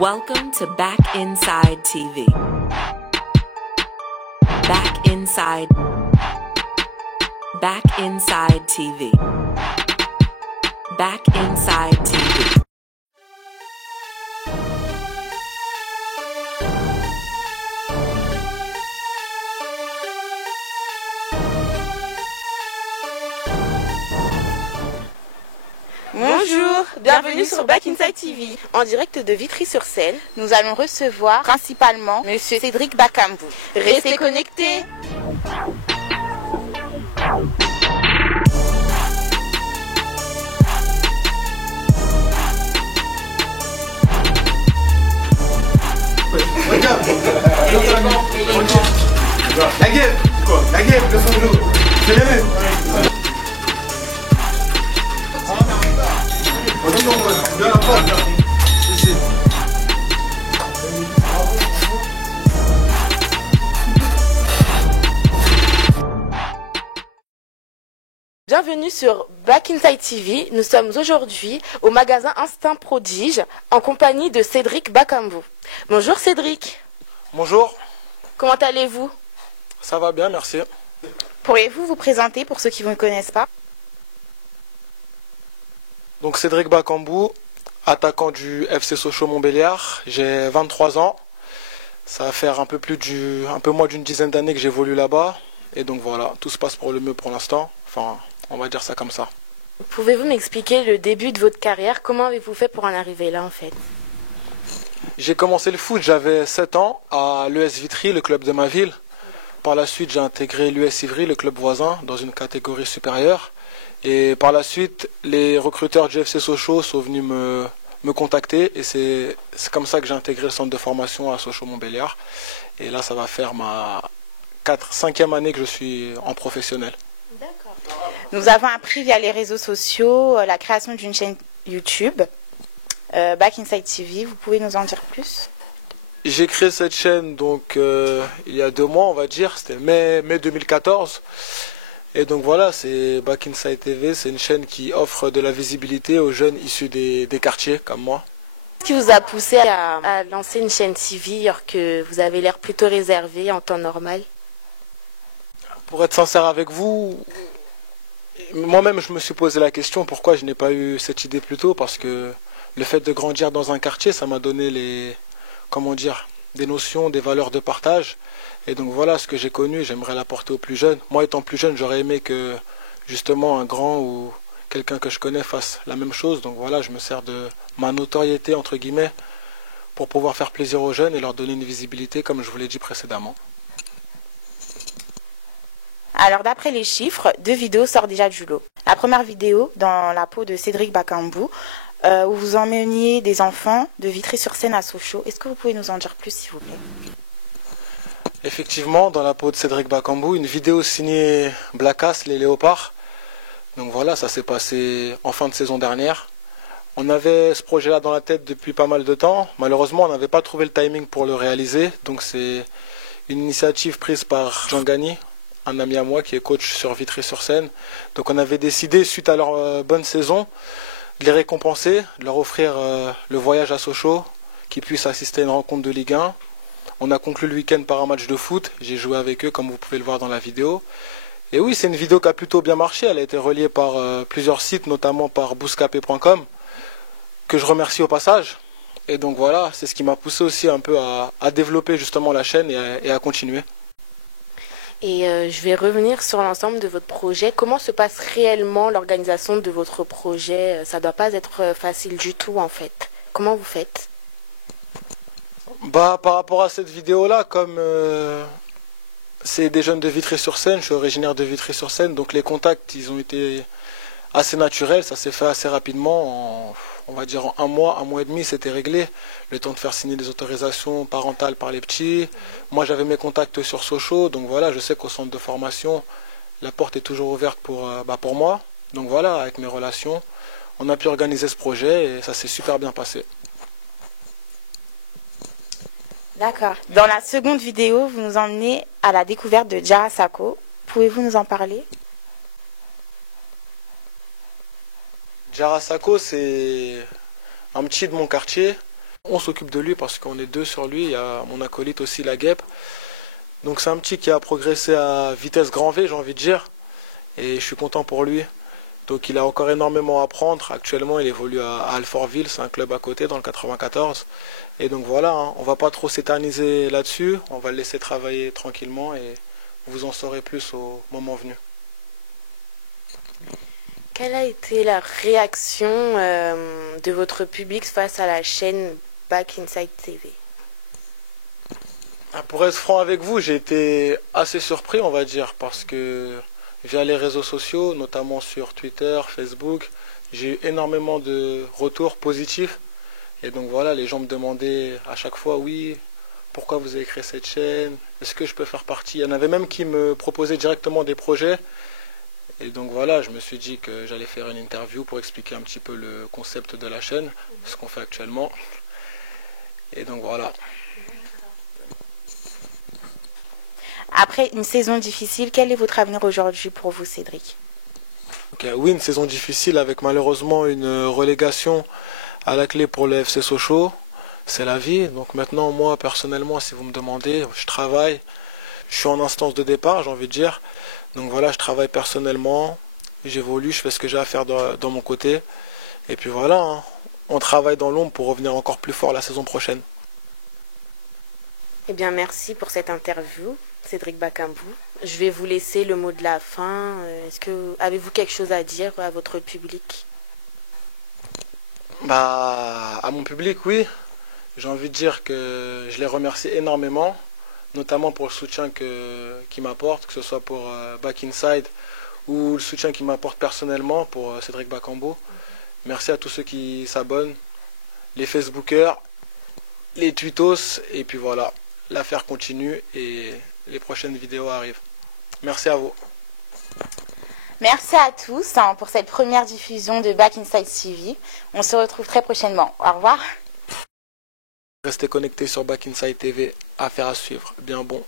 Welcome to Back Inside TV. Back Inside. Back Inside TV. Back Inside TV. Bonjour, bienvenue sur Back Inside TV. En direct de Vitry-sur-Seine, nous allons recevoir principalement Monsieur Cédric Bakambou. Restez connectés. La guêpe, quoi? La guêpe, le sanglot, c'est les mêmes. Viens la porte, ici. Bienvenue sur Back Inside TV. Nous sommes aujourd'hui au magasin Instinct Prodige en compagnie de Cédric Bakambou. Bonjour Cédric. Bonjour, Comment allez-vous? ça va bien, merci. Pourriez-vous vous présenter pour ceux qui ne vous connaissent pas? Donc Cédric Bakambou, attaquant du FC Sochaux-Montbéliard, j'ai 23 ans. Ça va faire un peu moins d'une dizaine d'années que j'évolue là-bas. Et donc voilà, tout se passe pour le mieux pour l'instant. Enfin, on va dire ça comme ça. Pouvez-vous m'expliquer le début de votre carrière? Comment avez-vous fait pour en arriver là en fait? J'ai commencé le foot, j'avais 7 ans, à l'ES Vitry, le club de ma ville. Par la suite, j'ai intégré l'US Ivry, le club voisin, dans une catégorie supérieure. Et par la suite, les recruteurs du FC Sochaux sont venus me contacter. Et c'est comme ça que j'ai intégré le centre de formation à Sochaux-Montbéliard. Et là, ça va faire ma 5e année que je suis en professionnel. D'accord. Nous avons appris via les réseaux sociaux la création d'une chaîne YouTube, Back Inside TV. Vous pouvez nous en dire plus? J'ai créé cette chaîne donc il y a 2 mois, on va dire. C'était mai 2014. Et donc voilà, c'est Back Inside TV, c'est une chaîne qui offre de la visibilité aux jeunes issus des quartiers comme moi. Qu'est-ce qui vous a poussé à lancer une chaîne TV alors que vous avez l'air plutôt réservé en temps normal? Pour être sincère avec vous, moi-même je me suis posé la question pourquoi je n'ai pas eu cette idée plus tôt, parce que le fait de grandir dans un quartier, ça m'a donné des notions, des valeurs de partage. Et donc voilà, ce que j'ai connu, j'aimerais l'apporter aux plus jeunes. Moi étant plus jeune, j'aurais aimé que justement un grand ou quelqu'un que je connais fasse la même chose. Donc voilà, je me sers de ma notoriété entre guillemets pour pouvoir faire plaisir aux jeunes et leur donner une visibilité comme je vous l'ai dit précédemment. Alors d'après les chiffres, 2 vidéos sortent déjà du lot. La première vidéo, dans la peau de Cédric Bakambou, où vous emmeniez des enfants de Vitry-sur-Seine à Sochaux. Est-ce que vous pouvez nous en dire plus s'il vous plaît? Effectivement, dans la peau de Cédric Bakambou, une vidéo signée Blacas, les Léopards. Donc voilà, ça s'est passé en fin de saison dernière. On avait ce projet-là dans la tête depuis pas mal de temps. Malheureusement, on n'avait pas trouvé le timing pour le réaliser. Donc c'est une initiative prise par Jean Gagny, un ami à moi qui est coach sur Vitry-sur-Seine. Donc on avait décidé, suite à leur bonne saison, de les récompenser, de leur offrir le voyage à Sochaux, qu'ils puissent assister à une rencontre de Ligue 1. On a conclu le week-end par un match de foot. J'ai joué avec eux, comme vous pouvez le voir dans la vidéo. Et oui, c'est une vidéo qui a plutôt bien marché. Elle a été reliée par plusieurs sites, notamment par bouscapé.com, que je remercie au passage. Et donc voilà, c'est ce qui m'a poussé aussi un peu à développer justement la chaîne et à continuer. Et je vais revenir sur l'ensemble de votre projet. Comment se passe réellement l'organisation de votre projet? Ça ne doit pas être facile du tout en fait. Comment vous faites? Par rapport à cette vidéo-là, comme c'est des jeunes de Vitry-sur-Seine, je suis originaire de Vitry-sur-Seine, donc les contacts, ils ont été assez naturels, ça s'est fait assez rapidement, on va dire en un mois et demi, c'était réglé. Le temps de faire signer des autorisations parentales par les petits. Moi, j'avais mes contacts sur Sochaux, donc voilà, je sais qu'au centre de formation, la porte est toujours ouverte pour moi. Donc voilà, avec mes relations, on a pu organiser ce projet et ça s'est super bien passé. D'accord. Dans la seconde vidéo, vous nous emmenez à la découverte de Diarra Sakho. Pouvez-vous nous en parler? Diarra Sakho, c'est un petit de mon quartier. on s'occupe de lui parce qu'on est deux sur lui. Il y a mon acolyte aussi, la guêpe. Donc c'est un petit qui a progressé à vitesse grand V, j'ai envie de dire. Et je suis content pour lui. Donc il a encore énormément à apprendre. Actuellement, il évolue à Alfortville, c'est un club à côté dans le 94. Et donc voilà, hein, on va pas trop s'éterniser là-dessus. On va le laisser travailler tranquillement et vous en saurez plus au moment venu. Quelle a été la réaction de votre public face à la chaîne Back Inside TV? Pour être franc avec vous, j'ai été assez surpris, on va dire, parce que via les réseaux sociaux, notamment sur Twitter, Facebook, j'ai eu énormément de retours positifs. Et donc voilà, les gens me demandaient à chaque fois, oui, pourquoi vous avez créé cette chaîne? Est-ce que je peux faire partie? Il y en avait même qui me proposaient directement des projets. Et donc voilà, je me suis dit que j'allais faire une interview pour expliquer un petit peu le concept de la chaîne, ce qu'on fait actuellement. Et donc voilà. Après une saison difficile, quel est votre avenir aujourd'hui pour vous, Cédric? Oui, une saison difficile avec malheureusement une relégation à la clé pour le FC Sochaux. C'est la vie. Donc maintenant, moi, personnellement, si vous me demandez, je travaille. Je suis en instance de départ, j'ai envie de dire. Donc voilà, je travaille personnellement. J'évolue, je fais ce que j'ai à faire dans mon côté. Et puis voilà, hein, on travaille dans l'ombre pour revenir encore plus fort la saison prochaine. Eh bien, merci pour cette interview, Cédric Bakambu. Je vais vous laisser le mot de la fin. Avez-vous quelque chose à dire à votre public? À mon public, oui. J'ai envie de dire que je les remercie énormément, notamment pour le soutien qu'ils m'apportent, que ce soit pour Back Inside ou le soutien qu'ils m'apportent personnellement pour Cédric Bakambu. Merci à tous ceux qui s'abonnent, les Facebookers, les Twittos, et puis voilà, l'affaire continue et les prochaines vidéos arrivent. Merci à vous. Merci à tous pour cette première diffusion de Back Inside TV. On se retrouve très prochainement. Au revoir. Restez connectés sur Back Inside TV. Affaire à suivre. Bien bon.